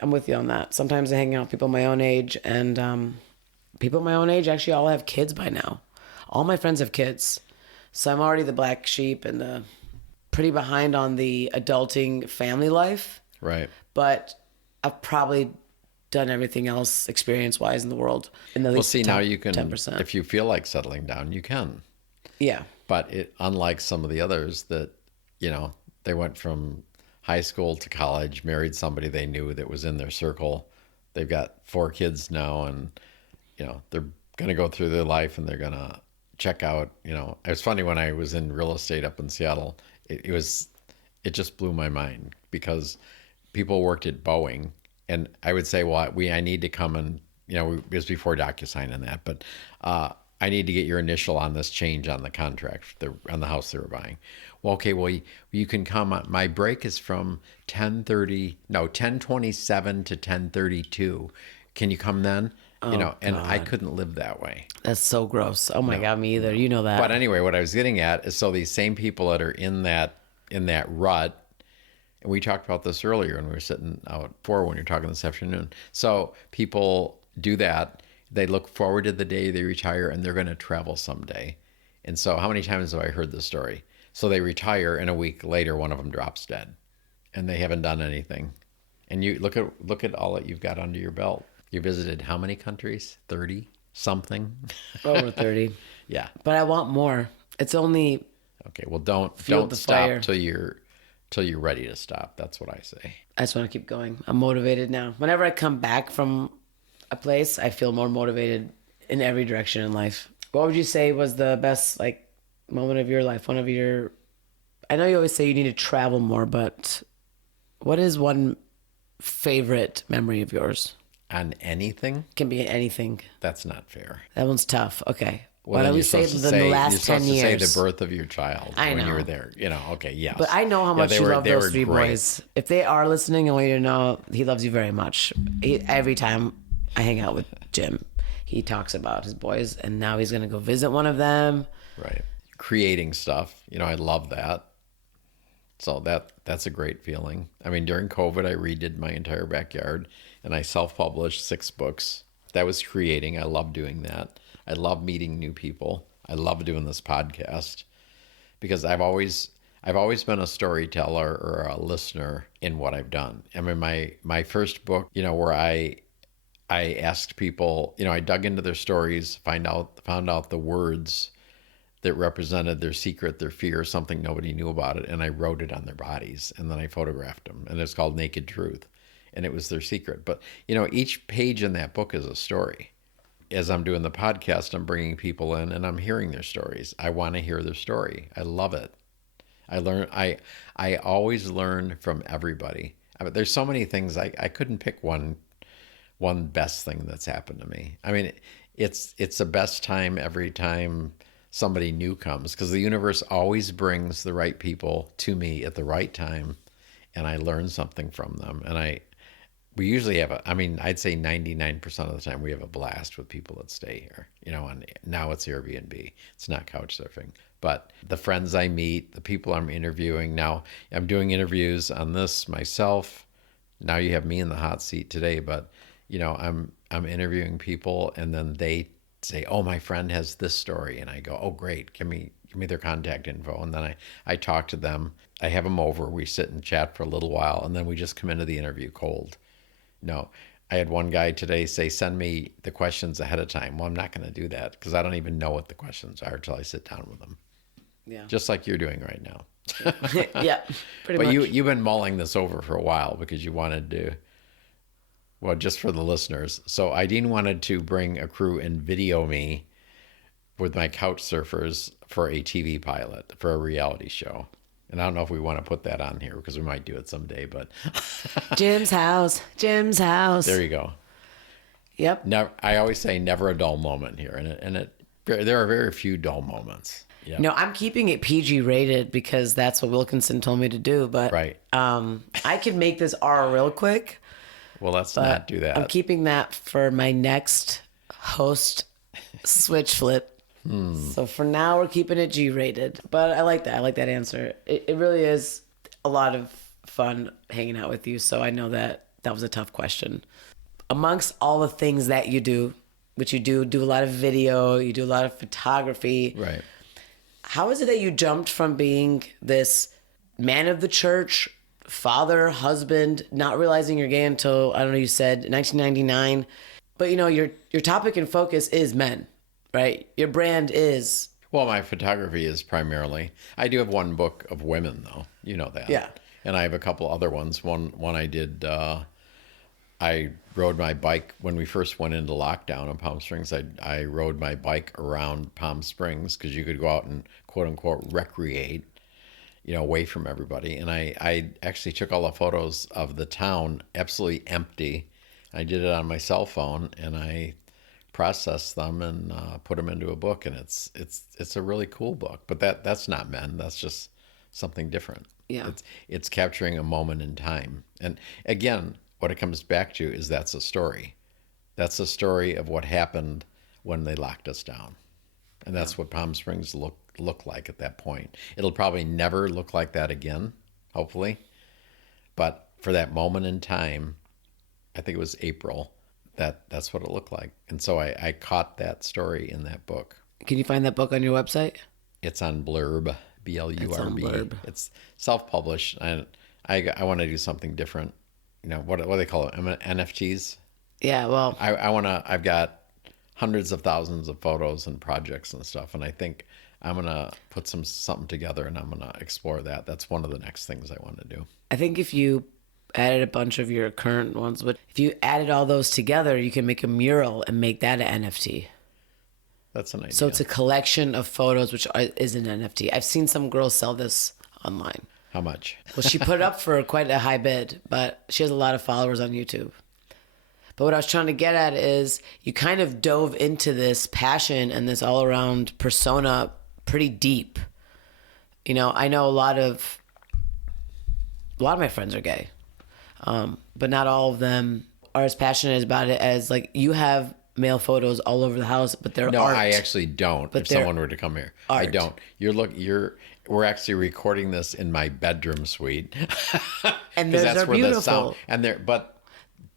with you on that. Sometimes I hang out with people my own age, and people my own age actually all have kids by now. All my friends have kids. So I'm already the black sheep and pretty behind on the adulting family life. Right. But I've probably done everything else experience-wise in the world. Now you can, 10%. if you feel like settling down, you can. Yeah. But unlike some of the others that, they went from high school to college, married somebody they knew that was in their circle. They've got 4 kids now, and, they're going to go through their life and they're going to check out, It was funny when I was in real estate up in Seattle, it just blew my mind because people worked at Boeing. And I would say, well, I need to come and, it was before DocuSign and that, but I need to get your initial on this change on the contract, on the house they were buying. Well, okay, you can come. My break is from 10:27 to 10:32. Can you come then? And God. I couldn't live that way. That's so gross. Oh my God, me either. You know that. But anyway, what I was getting at is, so these same people that are in that rut, and we talked about this earlier when we were sitting out when you're talking this afternoon. So people do that. They look forward to the day they retire and they're going to travel someday. And so how many times have I heard this story? So they retire and a week later, one of them drops dead and they haven't done anything. And you look at all that you've got under your belt. You visited how many countries? 30 something? Over 30. Yeah. But I want more. It's only. Okay. Well, don't stop fire. till you're ready to stop. That's what I say. I just want to keep going. I'm motivated now. Whenever I come back from a place, I feel more motivated in every direction in life. What would you say was the best moment of your life? I know you always say you need to travel more, but what is one favorite memory of yours? On anything? Can be anything. That's not fair. That one's tough. Okay. Well, why don't we say the last 10 years? You're supposed to say the birth of your child when you were there. Okay, yes. But I know how much you love those 3 boys. If they are listening, I want you to know he loves you very much. Every time I hang out with Jim, he talks about his boys, and now he's going to go visit one of them. Right. Creating stuff. I love that. So that's a great feeling. During COVID, I redid my entire backyard, and I self-published 6 books. That was creating. I love doing that. I love meeting new people. I love doing this podcast because I've always been a storyteller or a listener in what I've done. My first book, where I asked people, I dug into their stories, found out the words that represented their secret, their fear, something nobody knew about it, and I wrote it on their bodies, and then I photographed them, and it's called Naked Truth, and it was their secret. But each page in that book is a story. As I'm doing the podcast, I'm bringing people in and I'm hearing their stories. I want to hear their story. I love it. I always learn from everybody. There's so many things. I couldn't pick one best thing that's happened to me. It's the best time every time somebody new comes, because the universe always brings the right people to me at the right time, and I learn something from them. And we usually have I'd say 99% of the time we have a blast with people that stay here, and now it's Airbnb. It's not couch surfing. But the friends I meet, the people I'm interviewing now, I'm doing interviews on this myself. Now you have me in the hot seat today, but I'm interviewing people, and then they say, "Oh, my friend has this story," and I go, "Oh, great! You give me their contact info, and then I talk to them. I have them over. We sit and chat for a little while, and then we just come into the interview cold. No, I had one guy today say, send me the questions ahead of time. Well, I'm not going to do that because I don't even know what the questions are until I sit down with them. Yeah. Just like you're doing right now. Yeah, pretty But much. you've been mulling this over for a while because you wanted to, well, just for the listeners. So Ideene wanted to bring a crew and video me with my couch surfers for a TV pilot, for a reality show. And I don't know if we want to put that on here because we might do it someday, but Jim's house. there you go. Yep. Never, I always say never a dull moment here. There are very few dull moments. Yeah. No, I'm keeping it PG rated because that's what Wilkinson told me to do. But Right. I can make this R real quick. Well, let's not do that. I'm keeping that for my next host switch flip. So for now, we're keeping it G rated. But I like that. I like that answer. It really is a lot of fun hanging out with you. So I know that was a tough question. Amongst all the things that you do, which you do a lot of video, you do a lot of photography. Right. How is it that you jumped from being this man of the church, father, husband, not realizing you're gay until, I don't know, you said 1999. But, you know, your topic and focus is men, right? Your brand is... Well, my photography is primarily, I do have one book of women, though. You know that. Yeah. And I have a couple other ones. One I did, I rode my bike when we first went into lockdown in Palm Springs. I rode my bike around Palm Springs because you could go out and quote unquote recreate, you know, away from everybody. And I actually took all the photos of the town absolutely empty. I did it on my cell phone and I processed them and put them into a book. And it's a really cool book. But that's not men. That's just something different. Yeah. It's capturing a moment in time. And again, what it comes back to is that's a story. That's a story of what happened when they locked us down. And that's what Palm Springs look like at that point. It'll probably never look like that again, hopefully. But for that moment in time, I think it was April, that's what it looked like. And so I caught that story in that book. Can you find that book on your website? It's on Blurb, It's on B-L-U-R-B. Blurb. It's self-published. And I want to do something different. You know, what do they call it? NFTs? Yeah, well... I've got hundreds of thousands of photos and projects and stuff. And I think I'm going to put something together and I'm going to explore that. That's one of the next things I want to do. I think if you added a bunch of your current ones, but if you added all those together, you can make a mural and make that an NFT. That's an idea. So it's a collection of photos, which is an NFT. I've seen some girls sell this online. How much? Well, she put it up for quite a high bid, but she has a lot of followers on YouTube. But what I was trying to get at is you kind of dove into this passion and this all-around persona pretty deep. You know, I know a lot of my friends are gay, but not all of them are as passionate about it as, like, you have male photos all over the house, but they're art. No, I actually don't. But if someone were to come here, I art. don't. We're actually recording this in my bedroom suite, And 'Cause those are beautiful. But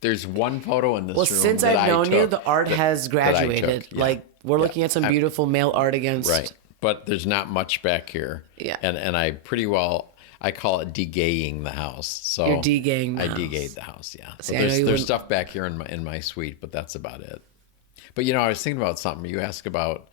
there's one photo in this Well, room. since that I've I known you, took the art has that I graduated. took. Yeah. Like, we're looking at some beautiful male art against. Right. But there's not much back here. Yeah. And I pretty well, I call it de-gaying the house. So You're de-gaying the I house. de-gayed the house, yeah. So See, I know you there's wouldn't- stuff back here in my suite, but that's about it. But, you know, I was thinking about something. You asked about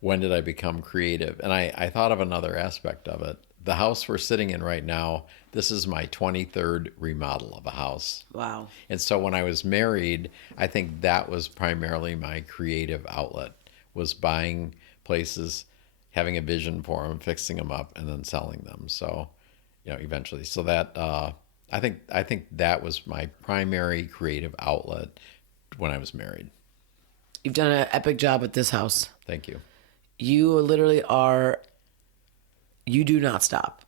when did I become creative? And I thought of another aspect of it. The house we're sitting in right now, this is my 23rd remodel of a house. Wow. And so when I was married, I think that was primarily my creative outlet, was buying places, having a vision for them, fixing them up, and then selling them. So, you know, eventually. So that, I think that was my primary creative outlet when I was married. You've done an epic job with this house. Thank you. You literally you do not stop.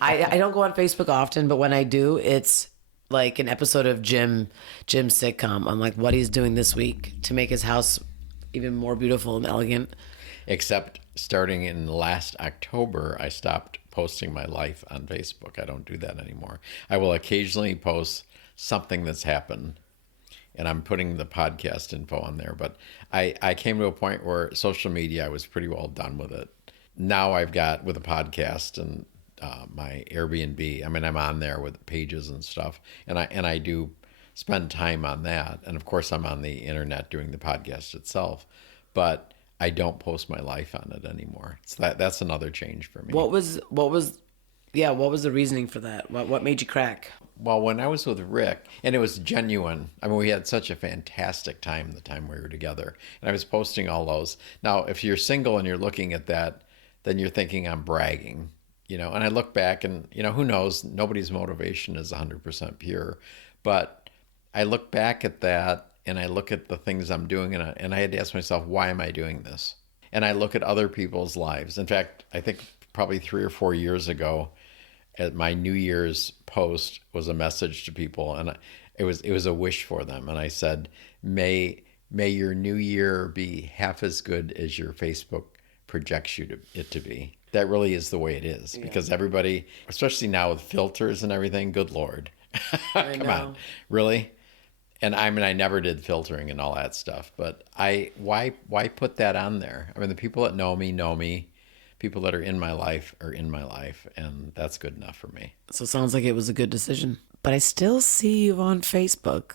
I don't go on Facebook often, but when I do, it's like an episode of Jim's sitcom on like what he's doing this week to make his house even more beautiful and elegant. Except starting in last October, I stopped posting my life on Facebook. I don't do that anymore. I will occasionally post something that's happened, and I'm putting the podcast info on there. But I came to a point where social media, I was pretty well done with it. now I've got with a podcast and my Airbnb. I mean, I'm on there with pages and stuff, and I do spend time on that. And of course, I'm on the internet doing the podcast itself, but I don't post my life on it anymore. So that's another change for me. What was the reasoning for that? What made you crack? Well, when I was with Rick, and it was genuine. I mean, we had such a fantastic time the time we were together, and I was posting all those. Now, if you're single and you're looking at that, then you're thinking I'm bragging, you know. And I look back, and you know, who knows? Nobody's motivation is 100% pure, but I look back at that, and I look at the things I'm doing, and I had to ask myself, why am I doing this? And I look at other people's lives. In fact, I think probably 3 or 4 years ago, at my New Year's post was a message to people, and it was a wish for them, and I said, may your new year be half as good as your Facebook projects it to be. That really is the way it is, because everybody, especially now with filters and everything, good Lord, come on, really? And I mean, I never did filtering and all that stuff, but why put that on there? I mean, the people that know me. People that are in my life, and that's good enough for me. So it sounds like it was a good decision. But I still see you on Facebook.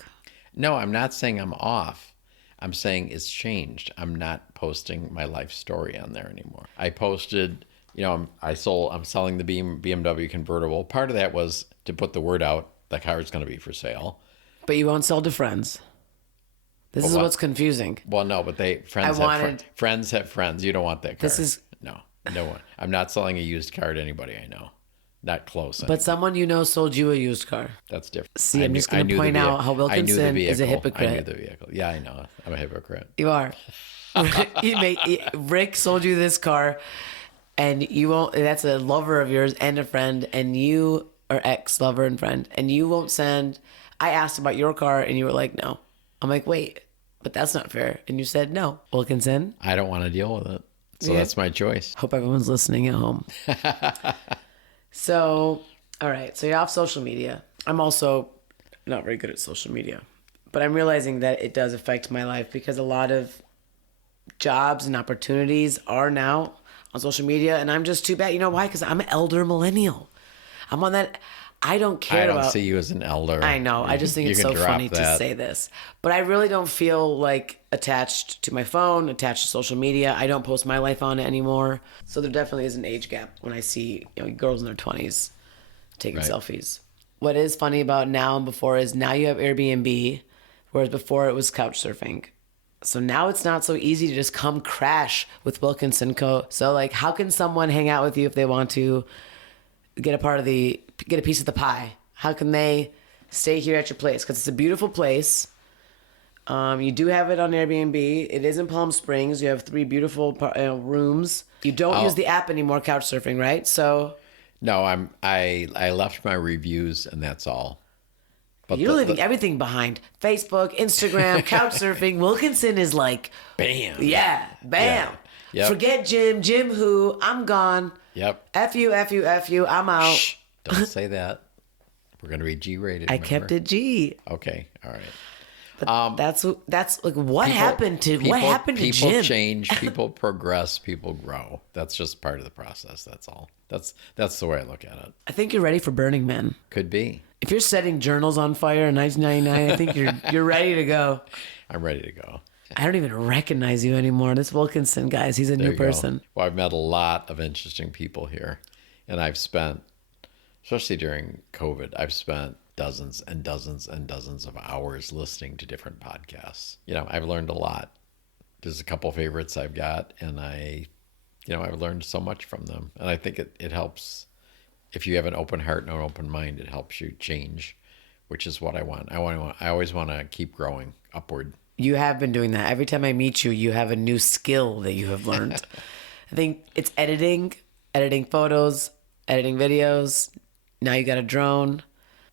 No, I'm not saying I'm off. I'm saying it's changed. I'm not posting my life story on there anymore. I posted, you know, I'm selling the BMW convertible. Part of that was to put the word out the car is going to be for sale. But you won't sell to friends. This is what's confusing. Well, no, but friends have friends. You don't want that car. No one. I'm not selling a used car to anybody I know. Not close. But someone you know sold you a used car. That's different. See, I'm just going to point out how Wilkinson is a hypocrite. I knew the vehicle. Yeah, I know. I'm a hypocrite. You are. Rick sold you this car, and you won't. That's a lover of yours and a friend, and you are ex-lover and friend, and you won't send. I asked about your car, and you were like, no. I'm like, wait, but that's not fair. And you said no. Wilkinson. I don't want to deal with it. So that's my choice. Hope everyone's listening at home. So, all right. So you're off social media. I'm also not very good at social media. But I'm realizing that it does affect my life because a lot of jobs and opportunities are now on social media. And I'm just too bad. You know why? Because I'm an elder millennial. I'm on that. I don't care about... I don't see you as an elder. I know. I just think it's so funny to say this. But I really don't feel like attached to my phone, attached to social media. I don't post my life on it anymore. So there definitely is an age gap when I see girls in their 20s taking selfies. What is funny about now and before is now you have Airbnb, whereas before it was couch surfing. So now it's not so easy to just come crash with Wilkinson Co. So like, how can someone hang out with you if they want to get a piece of the pie? How can they stay here at your place? Because it's a beautiful place. You do have it on Airbnb. It is in Palm Springs. You have 3 beautiful rooms. You don't use the app anymore, couch surfing, right? So no, I left my reviews and that's all. But you're leaving everything behind. Facebook, Instagram, couch surfing. Wilkinson is like, bam. Yeah, bam. Yeah. Yep. Forget Jim. Jim who? I'm gone. Yep. F you, F you, F you. I'm out. Shh. Don't say that. We're going to be G-rated. I kept it G. Okay. All right. But that's like what happened to Jim? People change, people progress, people grow. That's just part of the process. That's all. That's the way I look at it. I think you're ready for Burning Man. Could be. If you're setting journals on fire in 1999, I think you're ready to go. I'm ready to go. I don't even recognize you anymore. This Wilkinson, guys, he's a new person. Well, I've met a lot of interesting people here, and I've spent, especially during COVID, I've spent dozens and dozens and dozens of hours listening to different podcasts. I've learned a lot. There's a couple favorites I've got, and I've learned so much from them. And I think it helps. If you have an open heart and an open mind, it helps you change, which is what I want. I always want to keep growing upward. You have been doing that. Every time I meet you, you have a new skill that you have learned. I think it's editing photos, editing videos. Now you got a drone.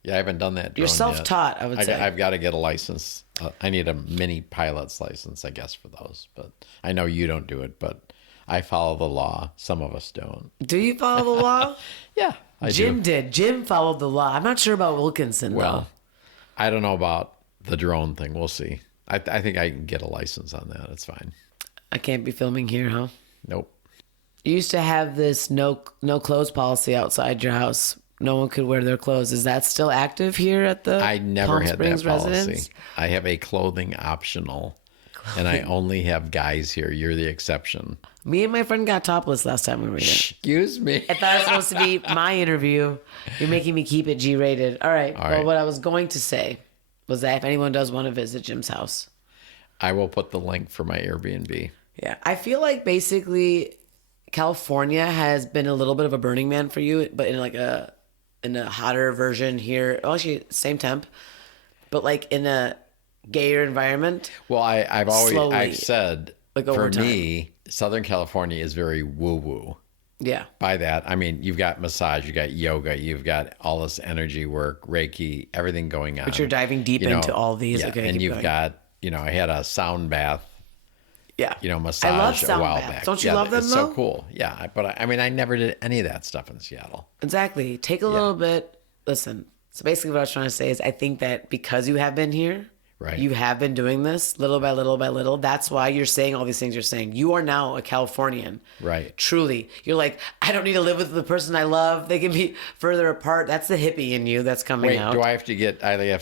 Yeah, I haven't done that drone You're self-taught, yet. I would say. I've got to get a license. I need a mini pilot's license, I guess, for those. But I know you don't do it, but I follow the law. Some of us don't. Do you follow the law? Yeah, Jim do. did. Jim followed the law. I'm not sure about Wilkinson, though. I don't know about the drone thing. We'll see. I think I can get a license on that. It's fine. I can't be filming here, huh? Nope. You used to have this no clothes policy outside your house. No one could wear their clothes. Is that still active here at the I never Palm had Springs that policy. residence? I have a clothing optional, and I only have guys here. You're the exception. Me and my friend got topless last time we were here. Excuse me. I thought it was supposed to be my interview. You're making me keep it G-rated. All right. Well, right. what I was going to say was that if anyone does want to visit Jim's house, I will put the link for my Airbnb. yeah, I feel like basically California has been a little bit of a Burning Man for you, but in a hotter version here. Well, actually, same temp, but like in a gayer environment. Well, Slowly, I've said, like for over time. me, Southern California is very woo-woo. Yeah. By that, I mean, you've got massage, you've got yoga, you've got all this energy work, Reiki, everything going on. But you're diving deep You know, into all these. Yeah, Okay, and keep you've going. got, I had a sound bath, Yeah. massage I love a sound while baths. back. Don't you Yeah, love them it's though? so cool. Yeah, but I mean, I never did any of that stuff in Seattle. Exactly. Take a little bit. Listen. So basically, what I was trying to say is, I think that because you have been here, Right. you have been doing this little by little by little. That's why you're saying all these things you're saying. You are now a Californian. Right. Truly. You're like, I don't need to live with the person I love. They can be further apart. That's the hippie in you that's coming Wait, out. do I have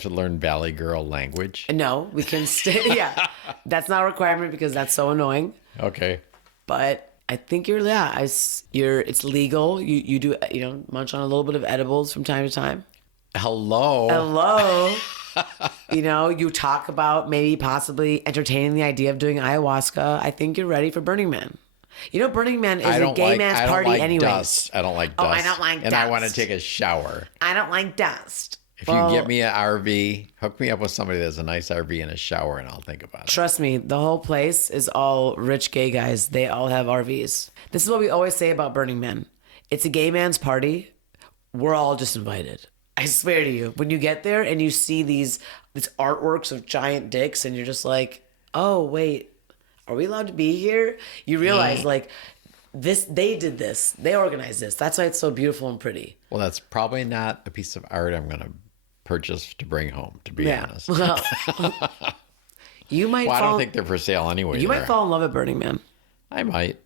to learn Valley Girl language? No, we can stay. Yeah. That's not a requirement because that's so annoying. Okay. But I think it's legal. You do, munch on a little bit of edibles from time to time. Hello. Hello. You talk about maybe possibly entertaining the idea of doing ayahuasca. I think you're ready for Burning Man. Burning Man is a gay man's I don't party like anyways. dust. I don't like dust. Oh, I don't like and I want to dust. take a shower. I don't like dust. If you get me an RV, hook me up with somebody that's a nice RV and a shower, and I'll think about it. Trust me, the whole place is all rich gay guys. They all have RVs. This is what we always say about Burning Man. It's a gay man's party. We're all just invited. I swear to you, when you get there and you see these artworks of giant dicks and you're just like, oh, wait, are we allowed to be here? You realize they did this. They organized this. That's why it's so beautiful and pretty. Well, that's probably not a piece of art I'm going to purchase to bring home, to be honest. Well, you might I don't think they're for sale anyway. You might fall in love at Burning Man. I might.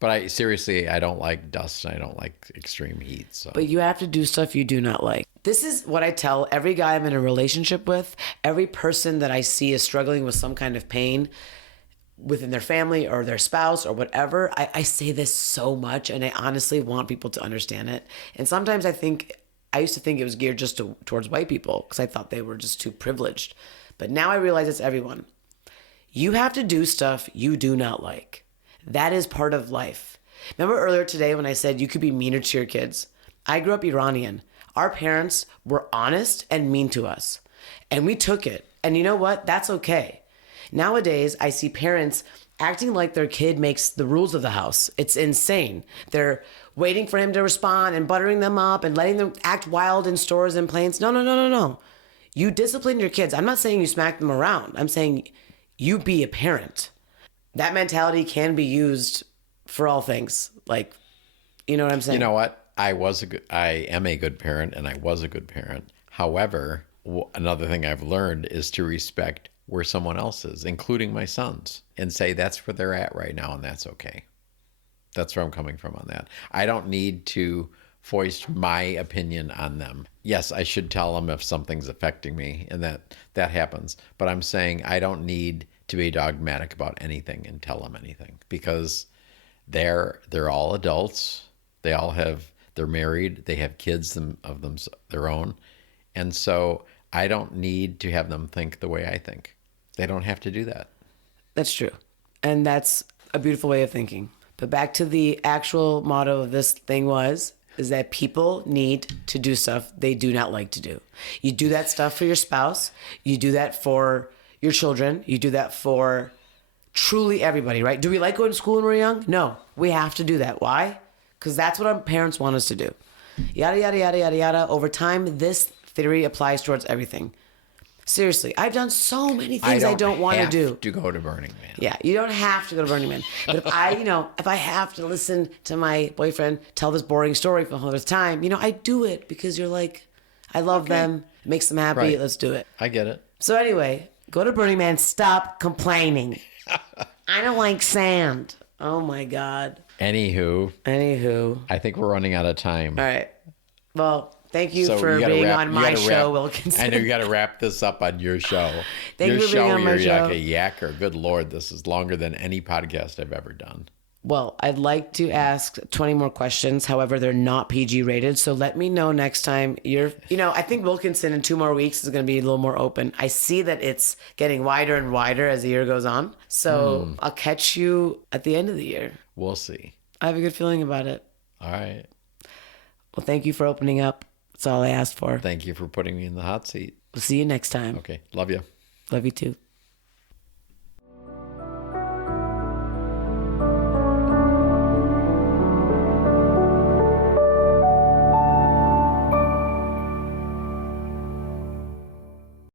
But I don't like dust and I don't like extreme heat. So. But you have to do stuff you do not like. This is what I tell every guy I'm in a relationship with. Every person that I see is struggling with some kind of pain within their family or their spouse or whatever. I say this so much, and I honestly want people to understand it. And sometimes I used to think it was geared just towards white people because I thought they were just too privileged. But now I realize it's everyone. You have to do stuff you do not like. That is part of life. Remember earlier today when I said you could be meaner to your kids? I grew up Iranian. Our parents were honest and mean to us. And we took it. And you know what? That's okay. Nowadays, I see parents acting like their kid makes the rules of the house. It's insane. They're waiting for him to respond and buttering them up and letting them act wild in stores and planes. No. You discipline your kids. I'm not saying you smack them around. I'm saying you be a parent. That mentality can be used for all things. Like, you know what I'm saying? You know what? I am a good parent, and I was a good parent. However, another thing I've learned is to respect where someone else is, including my sons, and say that's where they're at right now, and that's okay. That's where I'm coming from on that. I don't need to foist my opinion on them. Yes, I should tell them if something's affecting me, and that happens. But I'm saying I don't need to be dogmatic about anything and tell them anything because they're all adults. They're married. They have kids of their own. And so I don't need to have them think the way I think. They don't have to do that. That's true. And that's a beautiful way of thinking. But back to the actual motto of this thing is that people need to do stuff they do not like to do. You do that stuff for your spouse. You do that for your children. You do that for truly everybody, right? Do we like going to school when we're young? No, we have to do that. Why? Because that's what our parents want us to do. Yada, yada, yada, yada, yada. Over time, this theory applies towards everything. Seriously, I've done so many things I don't want to do. To go to Burning Man. Yeah, you don't have to go to Burning Man. But if I have to listen to my boyfriend tell this boring story for the whole time, I do it because you're like, I love them, it makes them happy, Right. let's do it. I get it. So anyway, go to Burning Man, stop complaining. I don't like sand. Oh my God. Anywho, I think we're running out of time. All right. Well, thank you So for you gotta being wrap- on you my gotta show, wrap- Wilkinson. I know you got to wrap this up on your show. Thank your you for being show, on my you're show. like a yacker. Good Lord, this is longer than any podcast I've ever done. Well, I'd like to ask 20 more questions. However, they're not PG rated. So let me know next time I think Wilkinson in 2 more weeks is going to be a little more open. I see that it's getting wider and wider as the year goes on. So I'll catch you at the end of the year. We'll see. I have a good feeling about it. All right. Well, thank you for opening up. That's all I asked for. Thank you for putting me in the hot seat. We'll see you next time. Okay. Love you. Love you too.